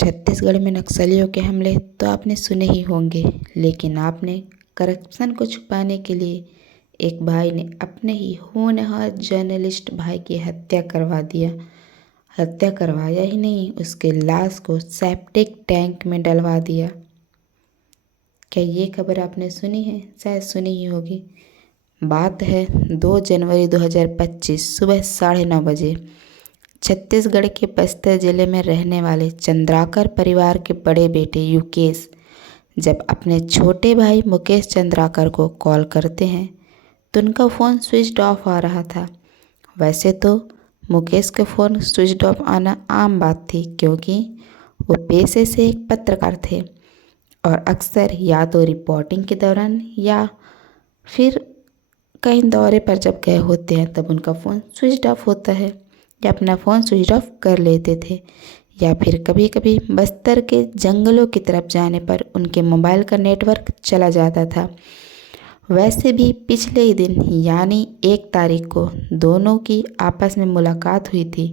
छत्तीसगढ़ में नक्सलियों के हमले तो आपने सुने ही होंगे, लेकिन आपने करप्शन को छुपाने के लिए एक भाई ने अपने ही होनहार जर्नलिस्ट भाई की हत्या करवा दिया। हत्या करवाया ही नहीं, उसके लाश को सेप्टिक टैंक में डलवा दिया। क्या ये खबर आपने सुनी है? शायद सुनी ही होगी। बात है 2 जनवरी 2025 सुबह 9:30 बजे। छत्तीसगढ़ के बस्तर जिले में रहने वाले चंद्राकर परिवार के बड़े बेटे युकेश जब अपने छोटे भाई मुकेश चंद्राकर को कॉल करते हैं तो उनका फ़ोन स्विच ऑफ आ रहा था। वैसे तो मुकेश के फ़ोन स्विच ऑफ आना आम बात थी, क्योंकि वो पेशे से एक पत्रकार थे और अक्सर या तो रिपोर्टिंग के दौरान या फिर कहीं दौरे पर जब गए होते हैं तब उनका फ़ोन स्विच ऑफ होता है, या अपना फ़ोन स्विच ऑफ कर लेते थे, या फिर कभी कभी बस्तर के जंगलों की तरफ जाने पर उनके मोबाइल का नेटवर्क चला जाता था। वैसे भी पिछले ही दिन यानी 1 तारीख को दोनों की आपस में मुलाकात हुई थी,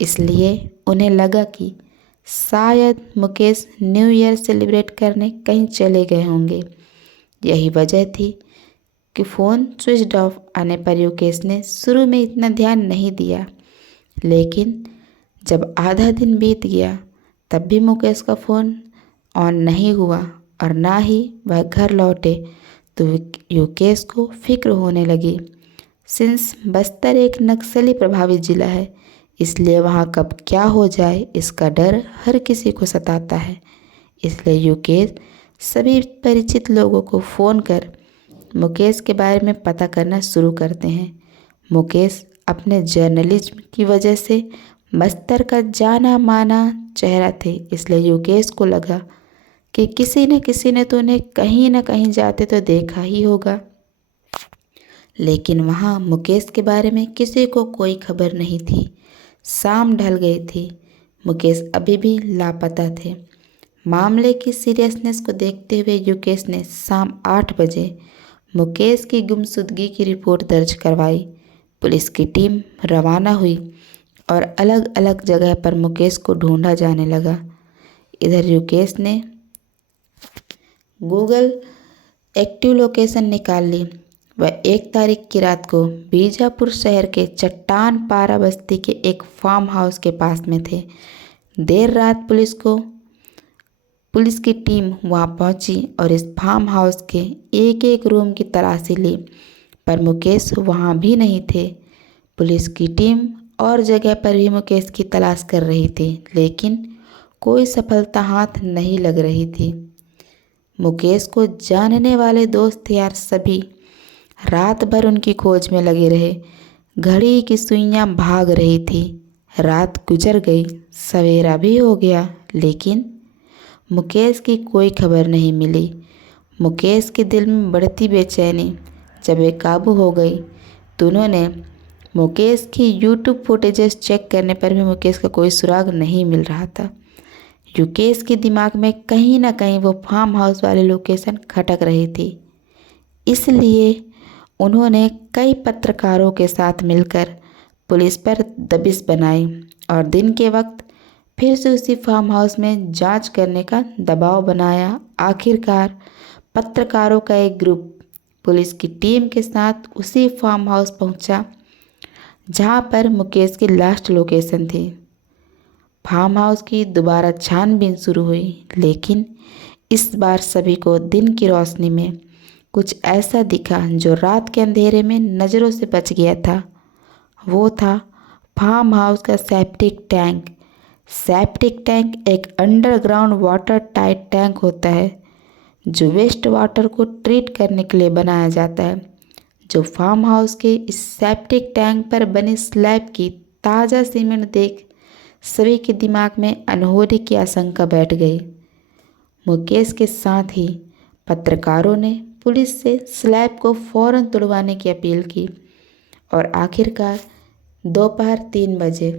इसलिए उन्हें लगा कि शायद मुकेश न्यू ईयर सेलिब्रेट करने कहीं चले गए होंगे। यही वजह थी कि फ़ोन स्विच ऑफ आने पर युकेश ने शुरू में इतना ध्यान नहीं दिया, लेकिन जब आधा दिन बीत गया तब भी मुकेश का फ़ोन ऑन नहीं हुआ और ना ही वह घर लौटे तो युकेश को फिक्र होने लगी। सिंस बस्तर एक नक्सली प्रभावित जिला है, इसलिए वहाँ कब क्या हो जाए इसका डर हर किसी को सताता है। इसलिए युकेश सभी परिचित लोगों को फ़ोन कर मुकेश के बारे में पता करना शुरू करते हैं। मुकेश अपने जर्नलिज्म की वजह से बस्तर का जाना माना चेहरा थे, इसलिए युकेश को लगा कि किसी न किसी ने तो उन्हें कहीं न कहीं जाते तो देखा ही होगा। लेकिन वहाँ मुकेश के बारे में किसी को कोई खबर नहीं थी। शाम ढल गई थी, मुकेश अभी भी लापता थे। मामले की सीरियसनेस को देखते हुए युकेश ने शाम 8 बजे मुकेश की गुमशुदगी की रिपोर्ट दर्ज करवाई। पुलिस की टीम रवाना हुई और अलग अलग जगह पर मुकेश को ढूंढा जाने लगा। इधर युकेश ने गूगल एक्टिव लोकेशन निकाल ली। वह 1 तारीख की रात को बीजापुर शहर के चट्टान पारा बस्ती के एक फार्म हाउस के पास में थे। देर रात पुलिस की टीम वहां पहुंची और इस फार्म हाउस के एक एक रूम की तलाशी ली, पर मुकेश वहां भी नहीं थे। पुलिस की टीम और जगह पर भी मुकेश की तलाश कर रही थी, लेकिन कोई सफलता हाथ नहीं लग रही थी। मुकेश को जानने वाले दोस्त यार सभी रात भर उनकी खोज में लगे रहे। घड़ी की सुइयां भाग रही थी। रात गुजर गई, सवेरा भी हो गया, लेकिन मुकेश की कोई खबर नहीं मिली। मुकेश के दिल में बढ़ती बेचैनी जब बेकाबू हो गई तो उन्होंने मुकेश की यूट्यूब फुटेजेस चेक करने पर भी मुकेश का कोई सुराग नहीं मिल रहा था। युकेश के दिमाग में कहीं ना कहीं वो फार्म हाउस वाली लोकेशन खटक रही थी। इसलिए उन्होंने कई पत्रकारों के साथ मिलकर पुलिस पर दबिश बनाई और दिन के वक्त फिर से उसी फार्म हाउस में जांच करने का दबाव बनाया। आखिरकार पत्रकारों का एक ग्रुप पुलिस की टीम के साथ उसी फार्म हाउस पहुंचा जहां पर मुकेश की लास्ट लोकेशन थी। फार्म हाउस की दोबारा छानबीन शुरू हुई, लेकिन इस बार सभी को दिन की रोशनी में कुछ ऐसा दिखा जो रात के अंधेरे में नज़रों से बच गया था। वो था फार्म हाउस का सेप्टिक टैंक। सेप्टिक टैंक एक अंडरग्राउंड वाटर टाइट टैंक होता है जो वेस्ट वाटर को ट्रीट करने के लिए बनाया जाता है। जो फार्म हाउस के इस सेप्टिक टैंक पर बने स्लैब की ताज़ा सीमेंट देख सभी के दिमाग में अनहोनी की आशंका बैठ गई। मुकेश के साथ ही पत्रकारों ने पुलिस से स्लैब को फौरन तुड़वाने की अपील की और आखिरकार दोपहर 3 बजे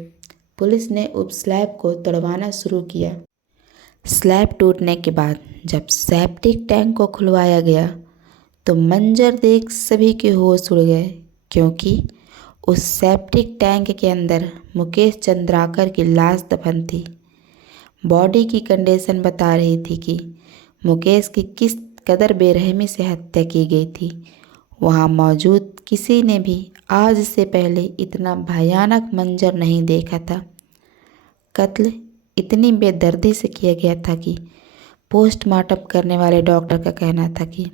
पुलिस ने उप स्लैब को तुड़वाना शुरू किया। स्लैब टूटने के बाद जब सेप्टिक टैंक को खुलवाया गया तो मंजर देख सभी के होश उड़ गए, क्योंकि उस सेप्टिक टैंक के अंदर मुकेश चंद्राकर की लाश दफन थी। बॉडी की कंडीशन बता रही थी कि मुकेश की किस कदर बेरहमी से हत्या की गई थी। वहाँ मौजूद किसी ने भी आज से पहले इतना भयानक मंजर नहीं देखा था। कत्ल इतनी बेदर्दी से किया गया था कि पोस्टमार्टम करने वाले डॉक्टर का कहना था कि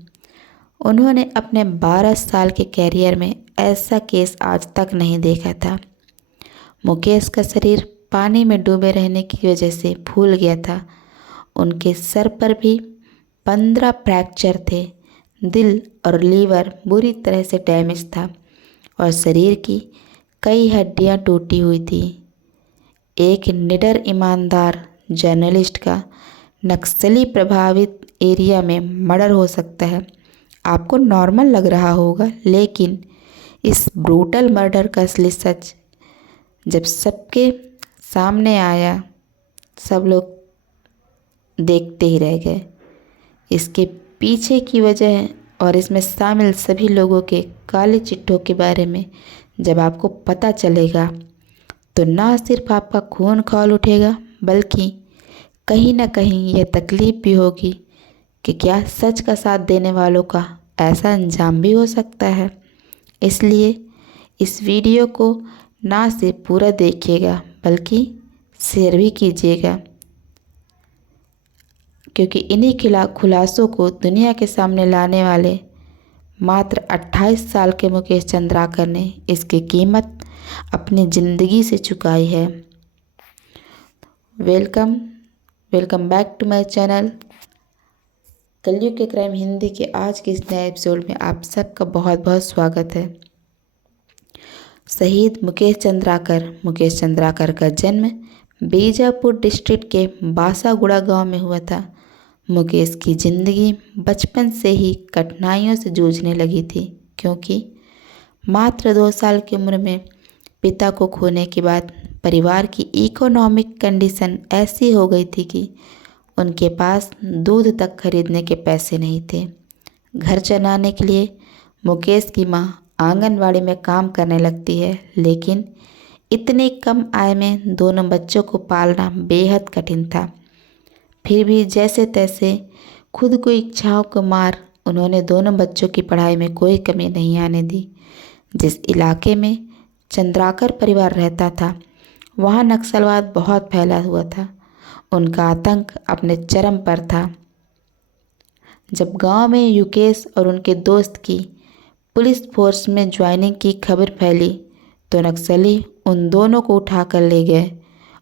उन्होंने अपने 12 साल के कैरियर में ऐसा केस आज तक नहीं देखा था। मुकेश का शरीर पानी में डूबे रहने की वजह से फूल गया था। उनके सर पर भी 15 फ्रैक्चर थे। दिल और लीवर बुरी तरह से डैमेज था और शरीर की कई हड्डियां टूटी हुई थी। एक निडर ईमानदार जर्नलिस्ट का नक्सली प्रभावित एरिया में मर्डर हो सकता है, आपको नॉर्मल लग रहा होगा, लेकिन इस ब्रूटल मर्डर का असली सच जब सबके सामने आया, सब लोग देखते ही रह गए। इसके पीछे की वजह और इसमें शामिल सभी लोगों के काले चिट्ठों के बारे में जब आपको पता चलेगा तो ना सिर्फ आपका खून खौल उठेगा, बल्कि कहीं ना कहीं यह तकलीफ भी होगी कि क्या सच का साथ देने वालों का ऐसा अंजाम भी हो सकता है। इसलिए इस वीडियो को ना सिर्फ पूरा देखिएगा बल्कि शेयर भी कीजिएगा, क्योंकि इन्हीं खुलासों को दुनिया के सामने लाने वाले मात्र 28 साल के मुकेश चंद्राकर ने इसकी कीमत अपनी ज़िंदगी से चुकाई है। Welcome back to my channel Kalyug के क्राइम हिंदी के आज के इस नए एपिसोड में आप सबका बहुत बहुत स्वागत है। शहीद मुकेश चंद्राकर का जन्म बीजापुर डिस्ट्रिक्ट के बासागुड़ा गांव में हुआ था। मुकेश की ज़िंदगी बचपन से ही कठिनाइयों से जूझने लगी थी, क्योंकि मात्र 2 साल की उम्र में पिता को खोने के बाद परिवार की इकोनॉमिक कंडीशन ऐसी हो गई थी कि उनके पास दूध तक खरीदने के पैसे नहीं थे। घर चलाने के लिए मुकेश की मां आंगनवाड़ी में काम करने लगती है, लेकिन इतनी कम आय में दोनों बच्चों को पालना बेहद कठिन था। फिर भी जैसे तैसे खुद को इच्छाओं को मार उन्होंने दोनों बच्चों की पढ़ाई में कोई कमी नहीं आने दी। जिस इलाके में चंद्राकर परिवार रहता था, वहाँ नक्सलवाद बहुत फैला हुआ था। उनका आतंक अपने चरम पर था। जब गांव में युकेश और उनके दोस्त की पुलिस फोर्स में ज्वाइनिंग की खबर फैली तो नक्सली उन दोनों को उठाकर ले गए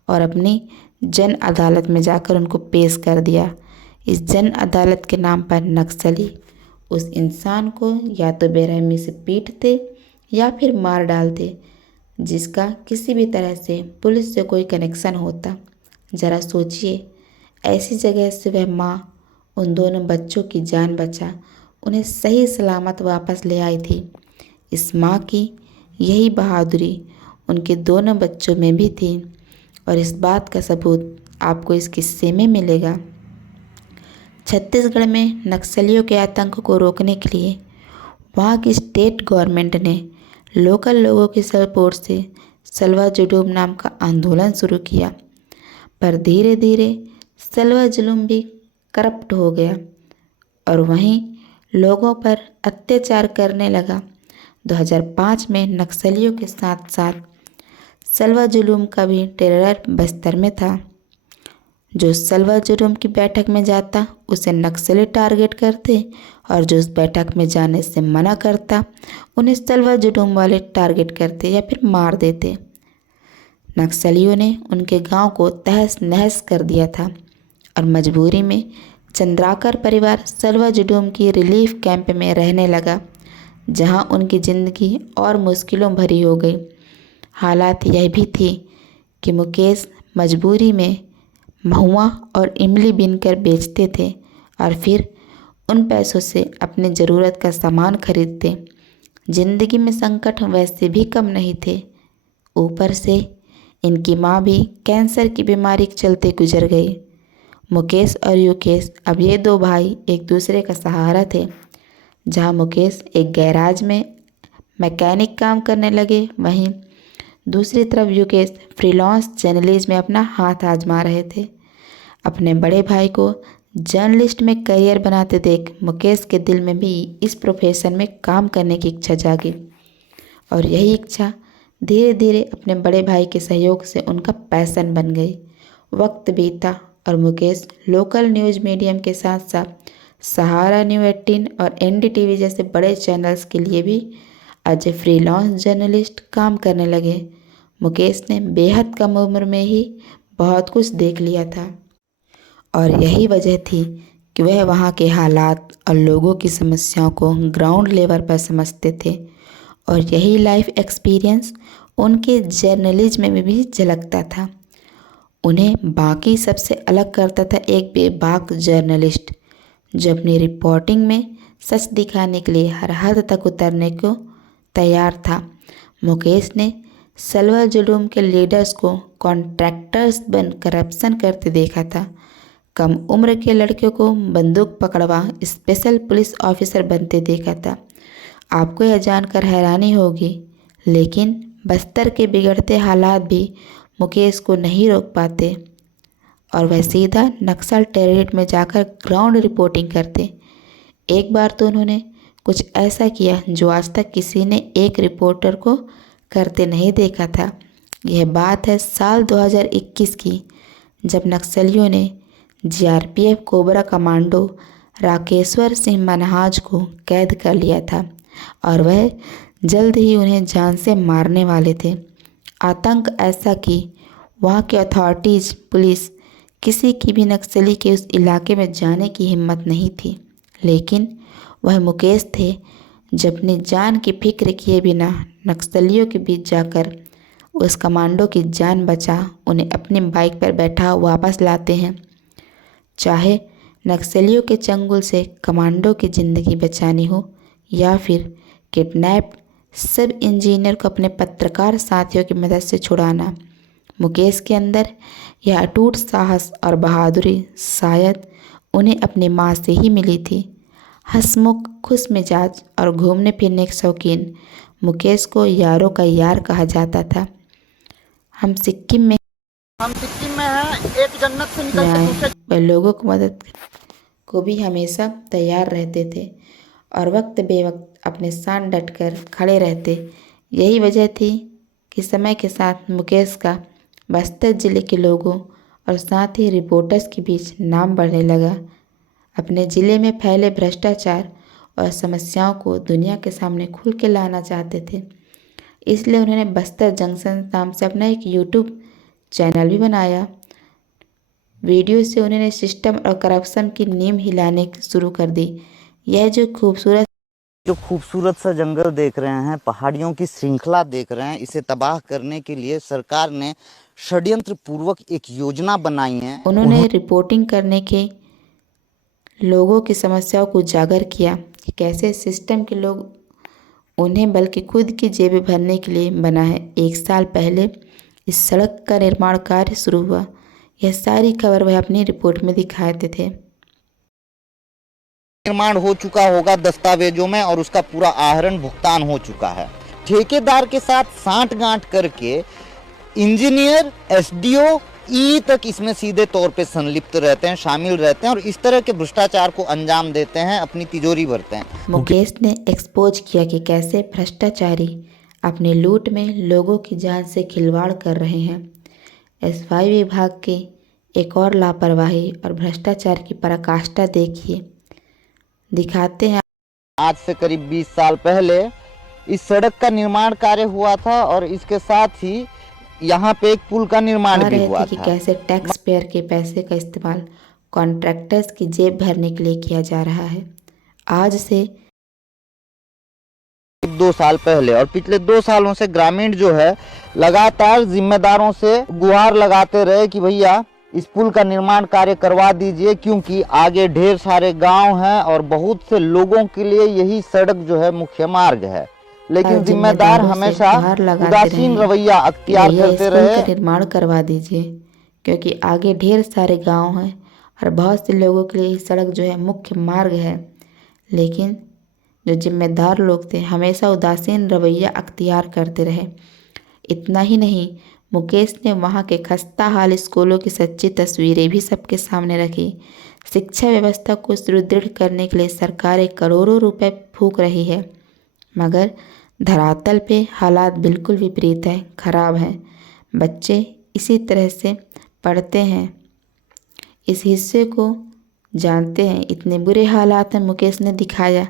और अपनी जन अदालत में जाकर उनको पेश कर दिया। इस जन अदालत के नाम पर नक्सली उस इंसान को या तो बेरहमी से पीटते या फिर मार डालते जिसका किसी भी तरह से पुलिस से कोई कनेक्शन होता। ज़रा सोचिए, ऐसी जगह से वह माँ उन दोनों बच्चों की जान बचा उन्हें सही सलामत वापस ले आई थी। इस माँ की यही बहादुरी उनके दोनों बच्चों में भी थी और इस बात का सबूत आपको इस किस्से में मिलेगा। छत्तीसगढ़ में नक्सलियों के आतंक को रोकने के लिए वहाँ की स्टेट गवर्नमेंट ने लोकल लोगों के सपोर्ट से सलवा जुलूम नाम का आंदोलन शुरू किया, पर धीरे धीरे सलवा जुलूम भी करप्ट हो गया और वहीं लोगों पर अत्याचार करने लगा। 2005 में नक्सलियों के साथ साथ सलवा जुलूम का भी टेरर बस्तर में था। जो सलवा जुलूम की बैठक में जाता उसे नक्सली टारगेट करते और जो उस बैठक में जाने से मना करता उन्हें सलवा जुलूम वाले टारगेट करते या फिर मार देते। नक्सलियों ने उनके गांव को तहस नहस कर दिया था और मजबूरी में चंद्राकर परिवार सलवा जुलूम की रिलीफ कैंप में रहने लगा, जहां उनकी ज़िंदगी और मुश्किलों भरी हो गई। हालात यह भी थी कि मुकेश मजबूरी में महुआ और इमली बीनकर बेचते थे और फिर उन पैसों से अपनी ज़रूरत का सामान खरीदते। जिंदगी में संकट वैसे भी कम नहीं थे, ऊपर से इनकी माँ भी कैंसर की बीमारी के चलते गुजर गई। मुकेश और युकेश अब ये 2 भाई एक दूसरे का सहारा थे। जहाँ मुकेश एक गैराज में मैकेनिक काम करने लगे, वहीं दूसरी तरफ युकेश फ्रीलांस जर्नलिज्म में अपना हाथ आजमा रहे थे। अपने बड़े भाई को जर्नलिस्ट में करियर बनाते देख मुकेश के दिल में भी इस प्रोफेशन में काम करने की इच्छा जागी और यही इच्छा धीरे धीरे अपने बड़े भाई के सहयोग से उनका पैशन बन गई। वक्त बीता और मुकेश लोकल न्यूज़ मीडियम के साथ साथ सहारा न्यू 18 और एनडीटीवी जैसे बड़े चैनल्स के लिए भी एज ए फ्रीलांस जर्नलिस्ट काम करने लगे। मुकेश ने बेहद कम उम्र में ही बहुत कुछ देख लिया था और यही वजह थी कि वह वहाँ के हालात और लोगों की समस्याओं को ग्राउंड लेवल पर समझते थे और यही लाइफ एक्सपीरियंस उनके जर्नलिज्म में भी झलकता था। उन्हें बाकी सबसे अलग करता था एक बेबाक जर्नलिस्ट जो अपनी रिपोर्टिंग में सच दिखाने के लिए हर हद तक उतरने को तैयार था। मुकेश ने सलवर जुलूम के लीडर्स को कॉन्ट्रैक्टर्स बन करप्शन करते देखा था। कम उम्र के लड़कियों को बंदूक पकड़वा स्पेशल पुलिस ऑफिसर बनते देखा था। आपको यह जानकर हैरानी होगी लेकिन बस्तर के बिगड़ते हालात भी मुकेश को नहीं रोक पाते और वह सीधा नक्सल टेररिस्ट में जाकर ग्राउंड रिपोर्टिंग करते। एक बार तो उन्होंने कुछ ऐसा किया जो आज तक किसी ने एक रिपोर्टर को करते नहीं देखा था। यह बात है साल 2021 की, जब नक्सलियों ने GRPF cobra commando Rakeshwar Singh Manhaj को कैद कर लिया था और वह जल्द ही उन्हें जान से मारने वाले थे। आतंक ऐसा कि वहाँ की अथॉरिटीज़ पुलिस किसी की भी नक्सली के उस इलाके में जाने की हिम्मत नहीं थी, लेकिन वह मुकेश थे जो अपनी जान की फिक्र किए बिना नक्सलियों के बीच जाकर उस कमांडो की जान बचा उन्हें अपनी बाइक पर बैठा वापस लाते हैं। चाहे नक्सलियों के चंगुल से कमांडो की ज़िंदगी बचानी हो या फिर किडनैप सब इंजीनियर को अपने पत्रकार साथियों की मदद से छुड़ाना, मुकेश के अंदर यह अटूट साहस और बहादुरी शायद उन्हें अपनी माँ से ही मिली थी। हंसमुख, खुश मिजाज और घूमने फिरने के शौकीन मुकेश को यारों का यार कहा जाता था। हम सिक्किम में हैं, एक जन्नत से निकल के आए दूसरे वह लोगों को मदद को भी हमेशा तैयार रहते थे और वक्त बेवक्त अपने साथ डटकर खड़े रहते। यही वजह थी कि समय के साथ मुकेश का बस्तर ज़िले के लोगों और साथ ही रिपोर्टर्स के बीच नाम बढ़ने लगा। अपने ज़िले में फैले भ्रष्टाचार और समस्याओं को दुनिया के सामने खुल के लाना चाहते थे, इसलिए उन्होंने बस्तर जंक्शन नाम से अपना एक यूट्यूब चैनल भी बनाया। वीडियो से उन्होंने सिस्टम और करप्शन की नींव हिलाने शुरू कर दी। यह जो खूबसूरत सा जंगल देख रहे हैं, पहाड़ियों की श्रृंखला देख रहे हैं, इसे तबाह करने के लिए सरकार ने षड्यंत्र पूर्वक एक योजना बनाई है। उन्होंने रिपोर्टिंग करने के लोगों की समस्याओं को उजागर किया कि कैसे सिस्टम के लोग उन्हें बल्कि खुद की जेबें भरने के लिए बना है। 1 साल पहले इस सड़क का निर्माण कार्य शुरू हुआ। यह सारी खबर वह अपनी रिपोर्ट में दिखाते थे। निर्माण हो चुका होगा दस्तावेजों में और उसका पूरा आहरण भुगतान हो चुका है। ठेकेदार के साथ सांठ-गांठ करके इंजीनियर, एसडीओ, ई तक इसमें सीधे तौर पे संलिप्त रहते हैं, शामिल रहते हैं और इस तरह के भ्रष्टाचार को अंजाम देते हैं, अपनी तिजोरी भरते हैं। मुकेश ने एक्सपोज किया कि कैसे भ्रष्टाचारी अपने लूट में लोगों की जान से खिलवाड़ कर रहे हैं। एसवाई विभाग की एक और लापरवाही और भ्रष्टाचार की पराकाष्ठा दिखाते हैं। आज से करीब 20 साल पहले इस सड़क का निर्माण कार्य हुआ था और इसके साथ ही यहाँ पे एक पुल का निर्माण भी हुआ कि था। कैसे टैक्स पेयर के पैसे का इस्तेमाल कॉन्ट्रैक्टर्स की जेब भरने के लिए किया जा रहा है। आज से 2 साल पहले और पिछले 2 सालों से ग्रामीण जो है लगातार जिम्मेदारों से गुहार लगाते रहे कि भैया इस पुल का निर्माण कार्य करवा दीजिए, क्योंकि आगे ढेर सारे गांव हैं और बहुत से लोगों के लिए यही सड़क जो है मुख्य मार्ग है। लेकिन जिम्मेदार हमेशा उदासीन रवैया अख्तियार करते रहे। निर्माण करवा दीजिए, क्योंकि आगे ढेर सारे गांव हैं और बहुत से लोगों के लिए सड़क जो है मुख्य मार्ग है। लेकिन जो जिम्मेदार लोग थे हमेशा उदासीन रवैया अख्तियार करते रहे। इतना ही नहीं, मुकेश ने वहाँ के खस्ता हाल स्कूलों की सच्ची तस्वीरें भी सबके सामने रखी। शिक्षा व्यवस्था को सुदृढ़ करने के लिए सरकारें करोड़ों रुपए फूंक रही है, मगर धरातल पे हालात बिल्कुल विपरीत है, खराब है। बच्चे इसी तरह से पढ़ते हैं, इस हिस्से को जानते हैं। इतने बुरे हालात में मुकेश ने दिखाया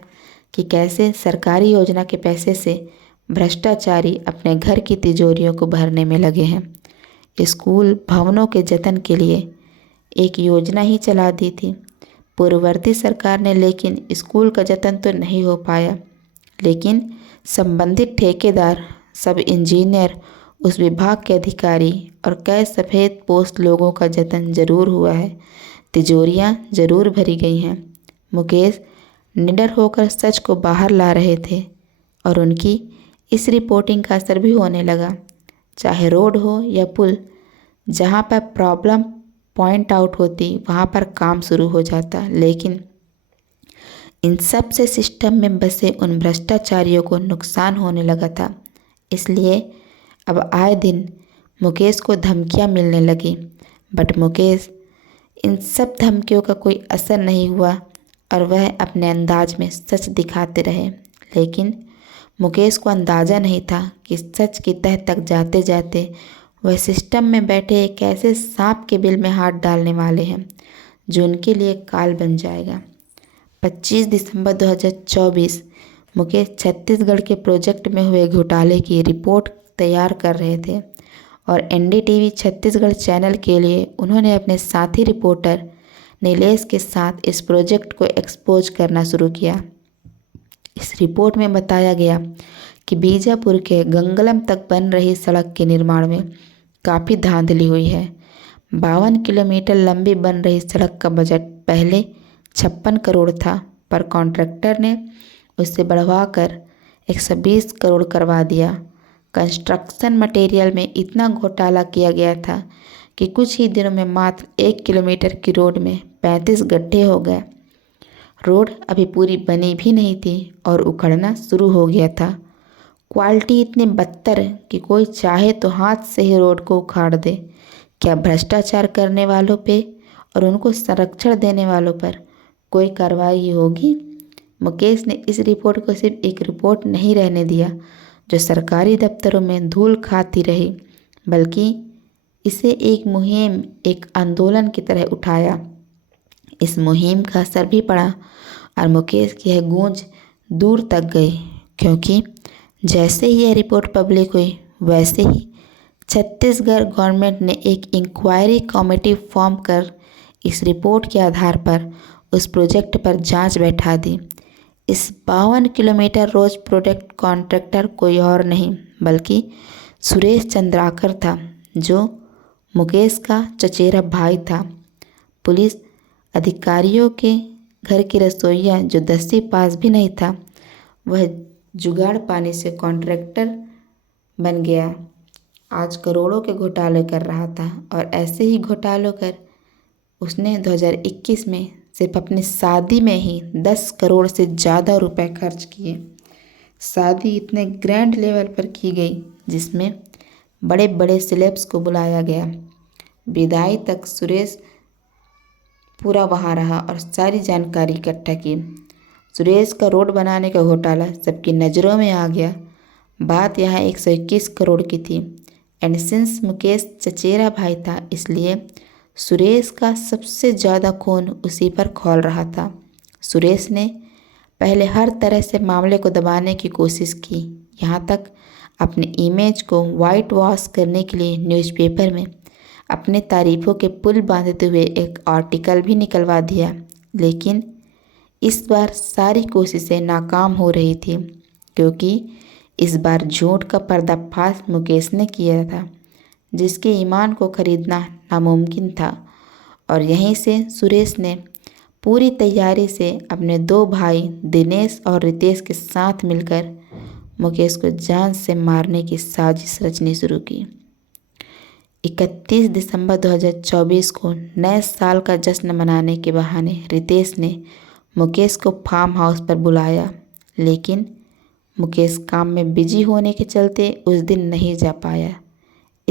कि कैसे सरकारी योजना के पैसे से भ्रष्टाचारी अपने घर की तिजोरियों को भरने में लगे हैं। स्कूल भवनों के जतन के लिए एक योजना ही चला दी थी पूर्ववर्ती सरकार ने, लेकिन स्कूल का जतन तो नहीं हो पाया। लेकिन संबंधित ठेकेदार, सब इंजीनियर, उस विभाग के अधिकारी और कई सफ़ेद पोस्ट लोगों का जतन जरूर हुआ है, तिजोरियां जरूर भरी गई हैं। मुकेश निडर होकर सच को बाहर ला रहे थे और उनकी इस रिपोर्टिंग का असर भी होने लगा। चाहे रोड हो या पुल, जहाँ पर प्रॉब्लम पॉइंट आउट होती वहाँ पर काम शुरू हो जाता। लेकिन इन सब से सिस्टम में बसे उन भ्रष्टाचारियों को नुकसान होने लगा था। इसलिए अब आए दिन मुकेश को धमकियाँ मिलने लगी, बट मुकेश इन सब धमकियों का कोई असर नहीं हुआ और वह अपने अंदाज में सच दिखाते रहे। लेकिन मुकेश को अंदाज़ा नहीं था कि सच की तह तक जाते जाते वह सिस्टम में बैठे एक ऐसे सांप के बिल में हाथ डालने वाले हैं जो उनके लिए काल बन जाएगा। 25 दिसंबर 2024 मुकेश छत्तीसगढ़ के प्रोजेक्ट में हुए घोटाले की रिपोर्ट तैयार कर रहे थे और एनडीटीवी छत्तीसगढ़ चैनल के लिए उन्होंने अपने साथी रिपोर्टर नीलेश के साथ इस प्रोजेक्ट को एक्सपोज करना शुरू किया। इस रिपोर्ट में बताया गया कि बीजापुर के गंगलम तक बन रही सड़क के निर्माण में काफ़ी धांधली हुई है। 52 किलोमीटर लंबी बन रही सड़क का बजट पहले 56 करोड़ था, पर कॉन्ट्रैक्टर ने उससे बढ़वाकर 120 करोड़ करवा दिया। कंस्ट्रक्शन मटेरियल में इतना घोटाला किया गया था कि कुछ ही दिनों में मात्र 1 किलोमीटर की रोड में 35 गड्ढे हो गए। रोड अभी पूरी बनी भी नहीं थी और उखड़ना शुरू हो गया था। क्वालिटी इतनी बदतर कि कोई चाहे तो हाथ से ही रोड को उखाड़ दे। क्या भ्रष्टाचार करने वालों पे और उनको संरक्षण देने वालों पर कोई कार्रवाई होगी? मुकेश ने इस रिपोर्ट को सिर्फ एक रिपोर्ट नहीं रहने दिया जो सरकारी दफ्तरों में धूल खाती रही, बल्कि इसे एक मुहिम, एक आंदोलन की तरह उठाया। इस मुहिम का असर भी पड़ा और मुकेश की यह गूंज दूर तक गई, क्योंकि जैसे ही यह रिपोर्ट पब्लिक हुई वैसे ही छत्तीसगढ़ गवर्नमेंट ने एक इंक्वायरी कमेटी फॉर्म कर इस रिपोर्ट के आधार पर उस प्रोजेक्ट पर जांच बैठा दी। इस 52 किलोमीटर रोज प्रोजेक्ट कॉन्ट्रैक्टर कोई और नहीं बल्कि सुरेश चंद्राकर था, जो मुकेश का चचेरा भाई था। पुलिस अधिकारियों के घर की रसोइया, जो 10वीं पास भी नहीं था, वह जुगाड़ पाने से कॉन्ट्रैक्टर बन गया। आज करोड़ों के घोटाले कर रहा था और ऐसे ही घोटालों कर उसने 2021 में सिर्फ अपनी शादी में ही 10 करोड़ से ज़्यादा रुपए खर्च किए। शादी इतने ग्रैंड लेवल पर की गई जिसमें बड़े बड़े सेलेब्स को बुलाया गया। विदाई तक सुरेश पूरा वहाँ रहा और सारी जानकारी इकट्ठा की। सुरेश का रोड बनाने का घोटाला सबकी नज़रों में आ गया। बात यहाँ 121 करोड़ की थी एंड सिंस मुकेश चचेरा भाई था, इसलिए सुरेश का सबसे ज़्यादा खून उसी पर खौल रहा था। सुरेश ने पहले हर तरह से मामले को दबाने की कोशिश की, यहाँ तक अपने इमेज को वाइट वॉश करने के लिए न्यूज़पेपर में अपने तारीफों के पुल बांधते हुए एक आर्टिकल भी निकलवा दिया। लेकिन इस बार सारी कोशिशें नाकाम हो रही थी, क्योंकि इस बार झूठ का पर्दाफाश मुकेश ने किया था, जिसके ईमान को खरीदना नामुमकिन था। और यहीं से सुरेश ने पूरी तैयारी से अपने 2 भाई दिनेश और रितेश के साथ मिलकर मुकेश को जान से मारने की साजिश रचनी शुरू की। 31 दिसंबर 2024 को नए साल का जश्न मनाने के बहाने रितेश ने मुकेश को फार्म हाउस पर बुलाया, लेकिन मुकेश काम में बिजी होने के चलते उस दिन नहीं जा पाया।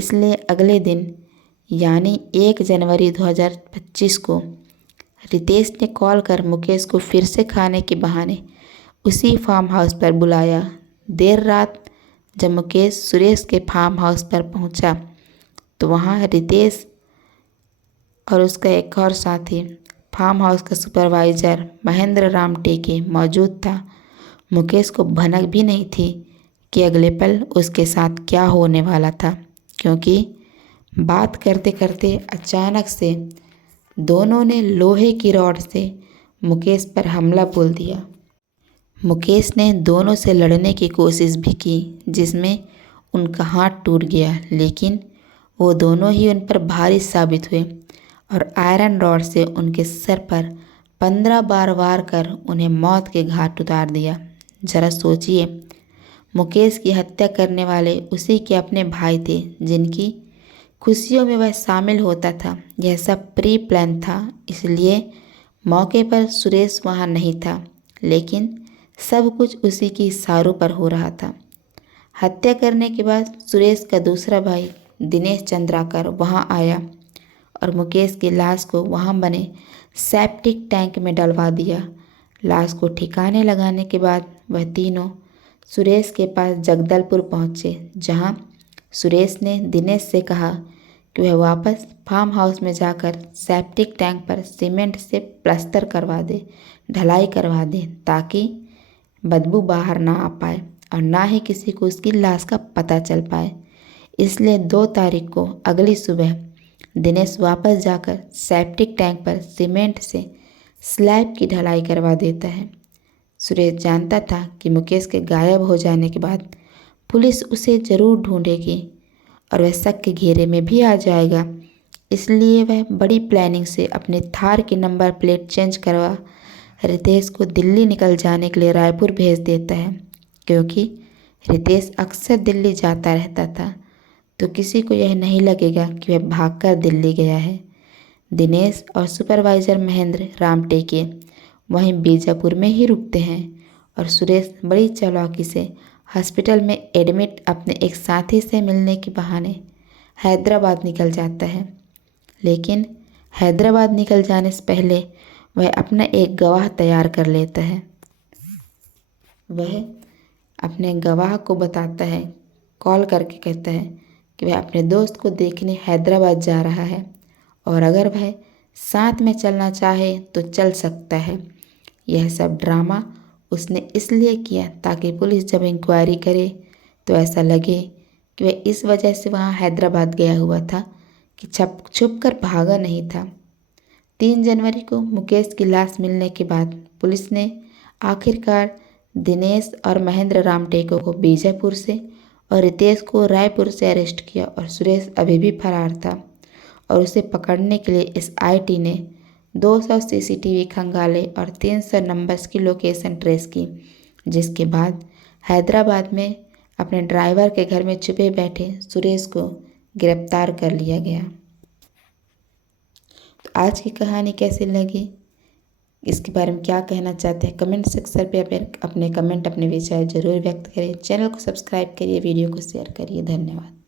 इसलिए अगले दिन यानी 1 जनवरी 2025 को रितेश ने कॉल कर मुकेश को फिर से खाने के बहाने उसी फार्म हाउस पर बुलाया। देर रात जब मुकेश सुरेश के फार्म हाउस पर पहुंचा तो वहां रितेश और उसका एक और साथी फार्म हाउस का सुपरवाइज़र महेंद्र राम टेके मौजूद था। मुकेश को भनक भी नहीं थी कि अगले पल उसके साथ क्या होने वाला था, क्योंकि बात करते करते अचानक से दोनों ने लोहे की रॉड से मुकेश पर हमला बोल दिया। मुकेश ने दोनों से लड़ने की कोशिश भी की, जिसमें उनका हाथ टूट गया, लेकिन वो दोनों ही उन पर भारी साबित हुए और आयरन रॉड से उनके सर पर 15 बार वार कर उन्हें मौत के घाट उतार दिया। जरा सोचिए, मुकेश की हत्या करने वाले उसी के अपने भाई थे, जिनकी खुशियों में वह शामिल होता था। यह सब प्री प्लान था, इसलिए मौके पर सुरेश वहाँ नहीं था, लेकिन सब कुछ उसी की इशारों पर हो रहा था। हत्या करने के बाद सुरेश का दूसरा भाई दिनेश चंद्राकर वहाँ आया और मुकेश की लाश को वहाँ बने सेप्टिक टैंक में डलवा दिया। लाश को ठिकाने लगाने के बाद वह तीनों सुरेश के पास जगदलपुर पहुँचे, जहाँ सुरेश ने दिनेश से कहा कि वह वापस फार्म हाउस में जाकर सेप्टिक टैंक पर सीमेंट से प्लास्टर करवा दे, ढलाई करवा दे, ताकि बदबू बाहर ना आ पाए और ना ही किसी को उसकी लाश का पता चल पाए। इसलिए 2 तारीख को अगली सुबह दिनेश वापस जाकर सेप्टिक टैंक पर सीमेंट से स्लैब की ढलाई करवा देता है। सुरेश जानता था कि मुकेश के गायब हो जाने के बाद पुलिस उसे ज़रूर ढूंढेगी और वह शक के घेरे में भी आ जाएगा। इसलिए वह बड़ी प्लानिंग से अपने थार की नंबर प्लेट चेंज करवा रितेश को दिल्ली निकल जाने के लिए रायपुर भेज देता है, क्योंकि रितेश अक्सर दिल्ली जाता रहता था, तो किसी को यह नहीं लगेगा कि वह भागकर दिल्ली गया है। दिनेश और सुपरवाइज़र महेंद्र राम टेके वहीं बीजापुर में ही रुकते हैं और सुरेश बड़ी चालाकी से हॉस्पिटल में एडमिट अपने एक साथी से मिलने के बहाने हैदराबाद निकल जाता है। लेकिन हैदराबाद निकल जाने से पहले वह अपना एक गवाह तैयार कर लेता है। वह अपने गवाह को बताता है, कॉल करके कहता है कि वह अपने दोस्त को देखने हैदराबाद जा रहा है और अगर वह साथ में चलना चाहे तो चल सकता है। यह सब ड्रामा उसने इसलिए किया ताकि पुलिस जब इंक्वायरी करे तो ऐसा लगे कि वह इस वजह से वहाँ हैदराबाद गया हुआ था कि छुप कर भागा नहीं था। 3 जनवरी को मुकेश की लाश मिलने के बाद पुलिस ने आखिरकार दिनेश और महेंद्र राम टेको को बीजापुर से और रितेश को रायपुर से अरेस्ट किया और सुरेश अभी भी फरार था और उसे पकड़ने के लिए SIT ने 200 CCTV खंगाले और 300 नंबर्स की लोकेशन ट्रेस की, जिसके बाद हैदराबाद में अपने ड्राइवर के घर में छुपे बैठे सुरेश को गिरफ्तार कर लिया गया। तो आज की कहानी कैसी लगी, इसके बारे में क्या कहना चाहते हैं, कमेंट सेक्शन पे अपने कमेंट अपने विचार जरूर व्यक्त करें। चैनल को सब्सक्राइब करिए, वीडियो को शेयर करिए। धन्यवाद।